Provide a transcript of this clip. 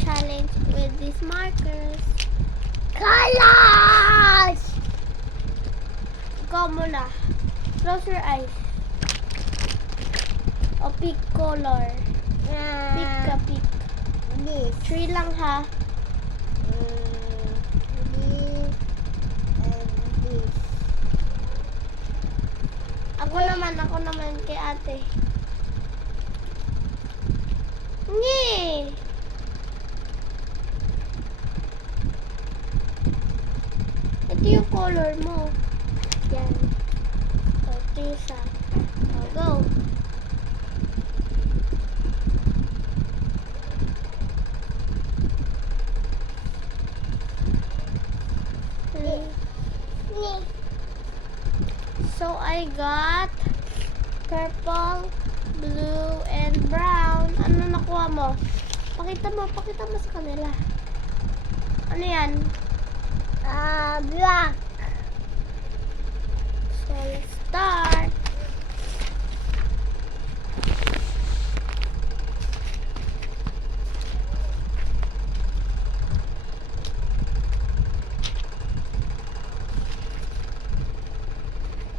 challenge with these markers. Colors! Ikaw muna. Close your eyes. O pick color. Pick ka, pick. This. 3 lang ha. This and this. Ako naman kay ate. Nge! Ito yung color mo. Yan. O, ito yung isa. O, go. So, I got purple, blue, and brown. Ano nakuha mo? Pakita mo sa kanila. Ano yan? Black. So, let's start.